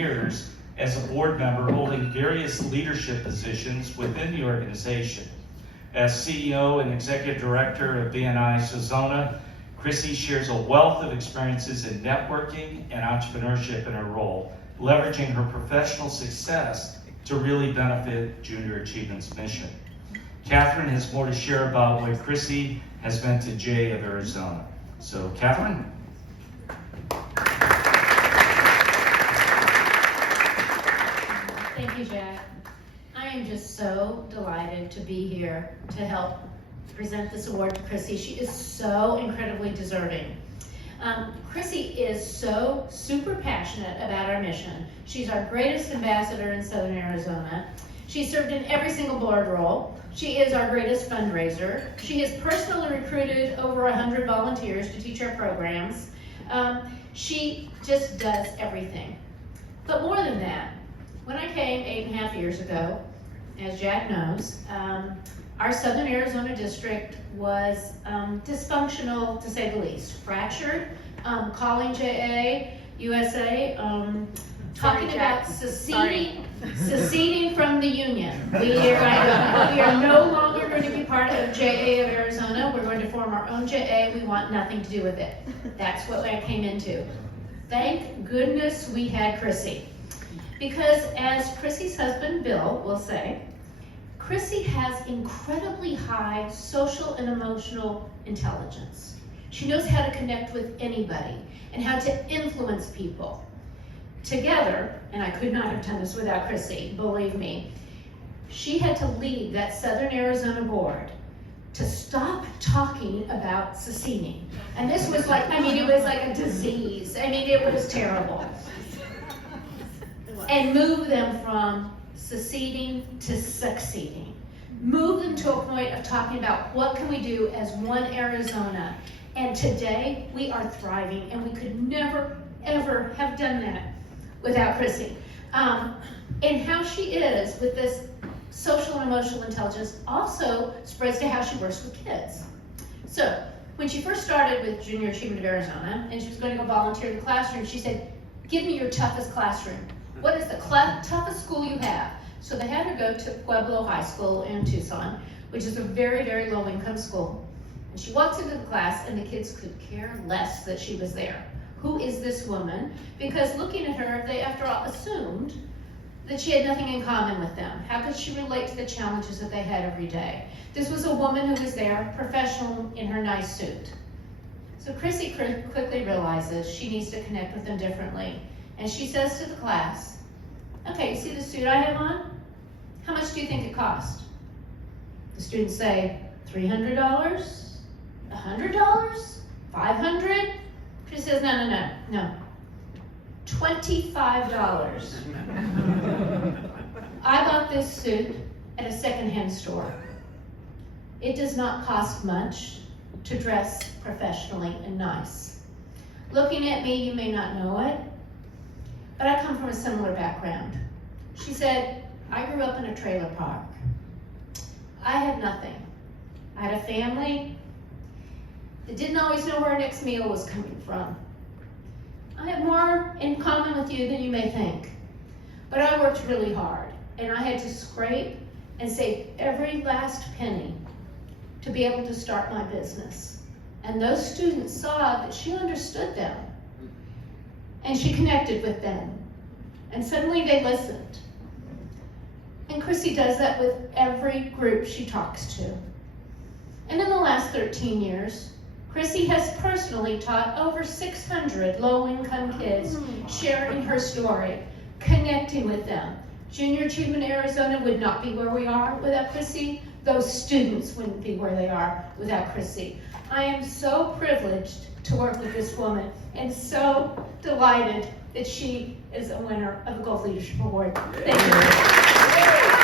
years as a board member holding various leadership positions within the organization. As CEO and Executive Director of BNI Arizona, Chrissie shares a wealth of experiences in networking and entrepreneurship in her role, leveraging her professional success to really benefit Junior Achievement's mission. Catherine has more to share about what Chrissie has meant to JA of Arizona. So, Catherine? Thank you, Jack. I am just so delighted to be here to help present this award to Chrissie. She is so incredibly deserving. Chrissie is so super passionate about our mission. She's our greatest ambassador in Southern Arizona. She served in every single board role. She is our greatest fundraiser. She has personally recruited over 100 volunteers to teach our programs. She just does everything. But more than that, when I came 8.5 years ago, as Jack knows, our Southern Arizona district was dysfunctional, to say the least. Fractured, calling JA, USA, talking about seceding from the union. We are no longer going to be part of JA of Arizona. We're going to form our own JA. We want nothing to do with it. That's what I came into. Thank goodness we had Chrissie. Because as Chrissie's husband, Bill, will say, Chrissie has incredibly high social and emotional intelligence. She knows how to connect with anybody and how to influence people. Together, and I could not have done this without Chrissie, believe me, she had to lead that Southern Arizona board to stop talking about seceding. And this was like, it was like a disease. It was terrible. And move them from seceding to succeeding. Move them to a point of talking about what can we do as one Arizona. And today we are thriving, and we could never, ever have done that without Chrissie. And how she is with this social and emotional intelligence also spreads to how she works with kids. So when she first started with Junior Achievement of Arizona, and she was going to go volunteer in the classroom, she said, "Give me your toughest classroom. What is the toughest school you have?" So they had her go to Pueblo High School in Tucson, which is a very, very low-income school. And she walks into the class, and the kids could care less that she was there. Who is this woman? Because looking at her, they, after all, assumed that she had nothing in common with them. How could she relate to the challenges that they had every day? This was a woman who was there, professional in her nice suit. So Chrissie quickly realizes she needs to connect with them differently. And she says to the class, "Okay, you see the suit I have on? How much do you think it cost?" The students say, $300, $100, $500. She says, no. $25. I bought this suit at a secondhand store. It does not cost much to dress professionally and nice. Looking at me, you may not know it, but I come from a similar background. She said, "I grew up in a trailer park. I had nothing. I had a family that didn't always know where our next meal was coming from. I have more in common with you than you may think. But I worked really hard, and I had to scrape and save every last penny to be able to start my business." And those students saw that she understood them. And she connected with them. And suddenly they listened. And Chrissie does that with every group she talks to. And in the last 13 years, Chrissie has personally taught over 600 low-income kids, sharing her story, connecting with them. Junior Achievement Arizona would not be where we are without Chrissie. Those students wouldn't be where they are without Chrissie. I am so privileged to work with this woman, and so delighted that she is a winner of the Gold Leadership Award. Thank you.